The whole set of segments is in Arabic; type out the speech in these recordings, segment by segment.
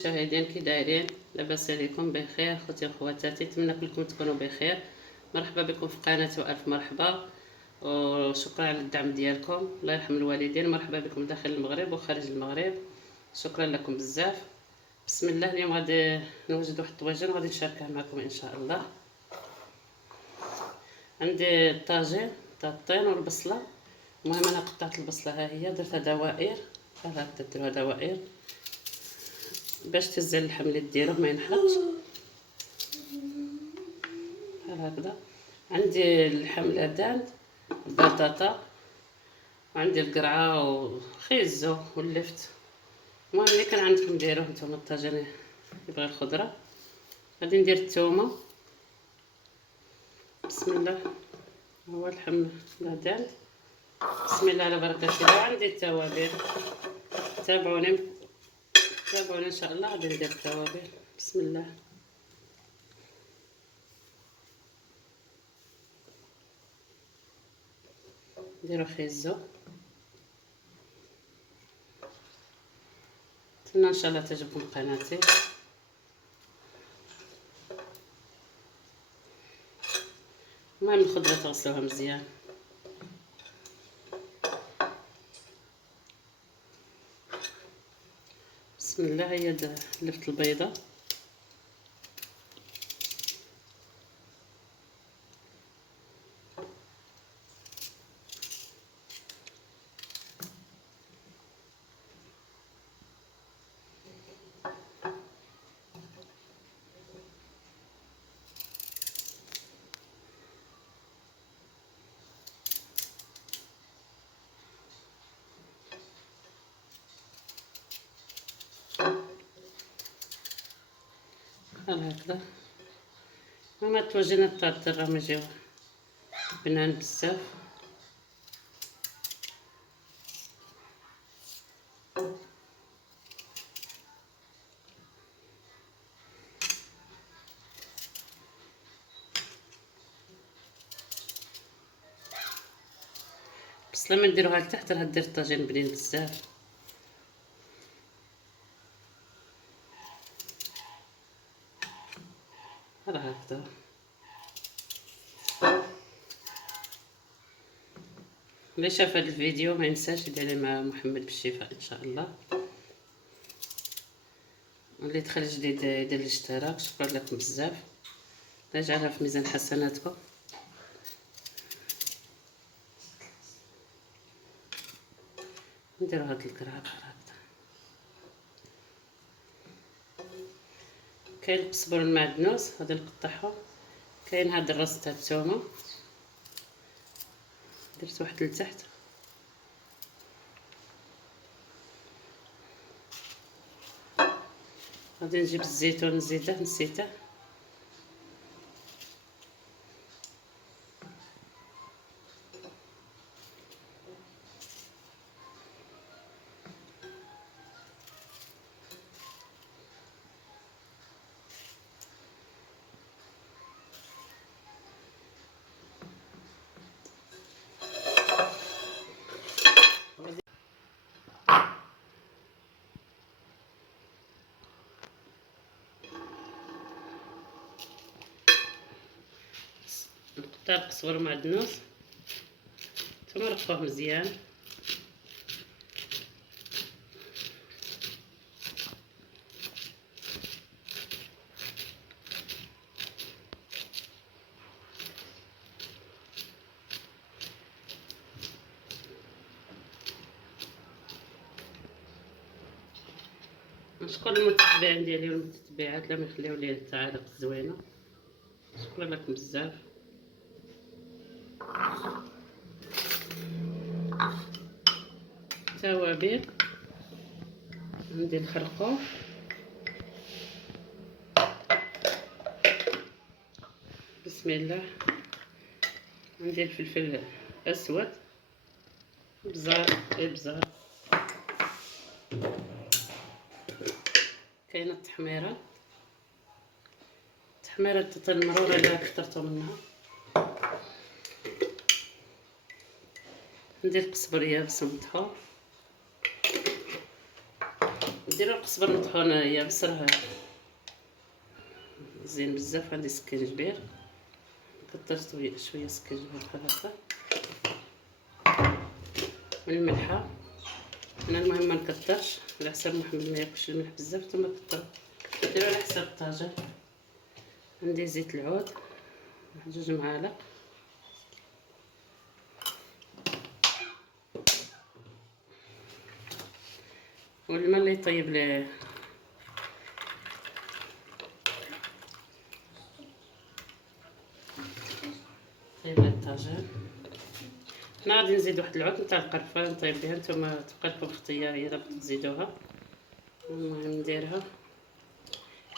مشاهدين كي دايرين؟ لاباس عليكم؟ بخير خوتي وخواتاتي، نتمنى كلكم تكونوا بخير. مرحبا بكم في قناتي والف مرحبا وشكرا على الدعم ديالكم. الله يرحم الوالدين. مرحبا بكم داخل المغرب وخارج المغرب، شكرا لكم بزاف. بسم الله. اليوم غادي نوجد واحد الطواجن وغادي نشاركها معكم ان شاء الله. عندي الطاجين تاع الطين والبصله. المهم انا قطعت البصله، ها هي درتها دوائر، بحال هكا ديروها دوائر باش تزال اللحم اللي ديروه ما ينحرقش بحال هكذا. عندي اللحم الادان، البطاطا، وعندي القرعه وخيزو واللفت. المهم اللي كان عندكم ديروه نتوما. الطاجين يبغي الخضره. غادي ندير الثومه. بسم الله. هو اللحم الادان. بسم الله على بركه الله. عندي التوابل، تابعوني ان شاء الله. غادي ندير التوابل. بسم الله. نديرو خيزو. نتمنى ان شاء الله تعجبكم قناتي. المهم الخضره تغسلوها مزيان. بسم الله. هي لفت البيضه. بحال هكذا. هما الطواجنات تاع الدار راهم يجيو بنان بزاف. بس لما نديروها لتحت راه دير الطاجين بنين بزاف. راه هكذا. اللي شاف هذا الفيديو ما ينساش يدير لي مع محمد بالشفاء ان شاء الله. واللي دخل جديد يدير الاشتراك. شكرا لكم بزاف. الله يجعلها في ميزان حسناتكم. نديرو هاد القرعه بحال هكذا. كاين القزبر المعدنوس غادي نقطعهم. كاين هاد الراس تاع الثومه درت واحد لتحت. غادي نجيب الزيتون نزيده، نسيته. نقطع القزبر معدنوس، ثم نرفعه مزيان. نشكر المتتبعين ديالي والمتتبعات اللي يخليو لي التعاليق الزوينه. شكرا لكم بزاف. توابل. عندي الخرقوم، بسم الله. عندي الفلفل الاسود، بزار البزار. كاينه التحميره المرورة اللي كثرتو منها. ندير القزبر يابس مطحون، نديرو القزبر مطحون يابس، راه زين بزاف. عندي سكينجبير، كتر شويه سكينجبير بحال هكا، والملحه. انا المهم ما نكترش على حساب محمد ما ياكلش الملح بزاف، نتوما كتروا ديروا على حساب الطاجن. عندي زيت العود واحد 2 معالق، والماء اللي يطيب ليه الطاجن. انا غادي نزيد واحد العود نتاع القرفه نطيب بها، نتوما تبقى لكم اختياريه الا بغيتو تزيدوها. المهم نديرها،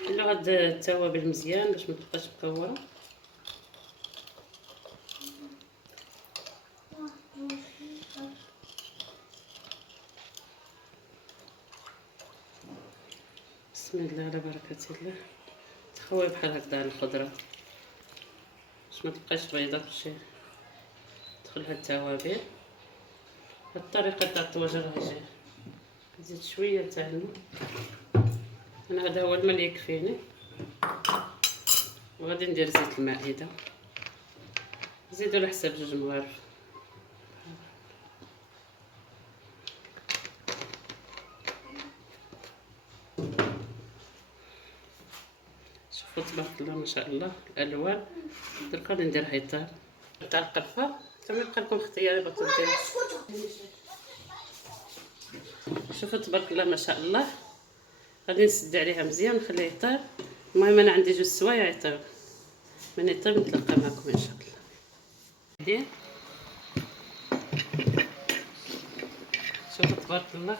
نحلو هاد التوابل مزيان باش ما تبقاش مكوره. بسم الله على بركه الله. تخوي بحال هكذا الخضره باش ما تبقاش بيضه، كلشي تدخلها التوابل. هاد الطريقه تاع الطواجن راه نزيد شويه تاع الماء. انا هذا هو الماء اللي يكفيني، وغادي ندير زيت المائده، نزيدو على حساب 2 مغارف. شوفوا تبارك الله ما شاء الله الالوان. درك غادي ندير هيطار تاع القرفه، حتى يبقى لكم اختياري بغيتو ديروا. شوفوا تبارك الله ما شاء الله. غادي نسد عليها مزيان ونخليه يطيب. المهم انا عندي 2 سوايع يطيب، من يطيب نتلاقى معكم ان شاء الله. ندير شوفوا تبارك الله،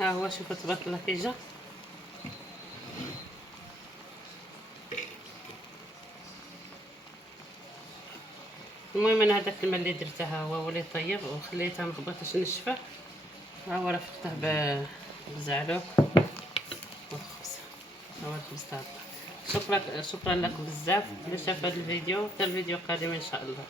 ها هو شوفوا تبارك الله كي جا. المهم انا هذاك الماء اللي درته ها هو اللي طيب وخليته ما بغيتش نشفه، ها هو رافقته بزعلوك والخبز. ها هو الخبز تاع. شكرا لكم بزاف اللي شاف هذا الفيديو. حتى الفيديو قادم ان شاء الله.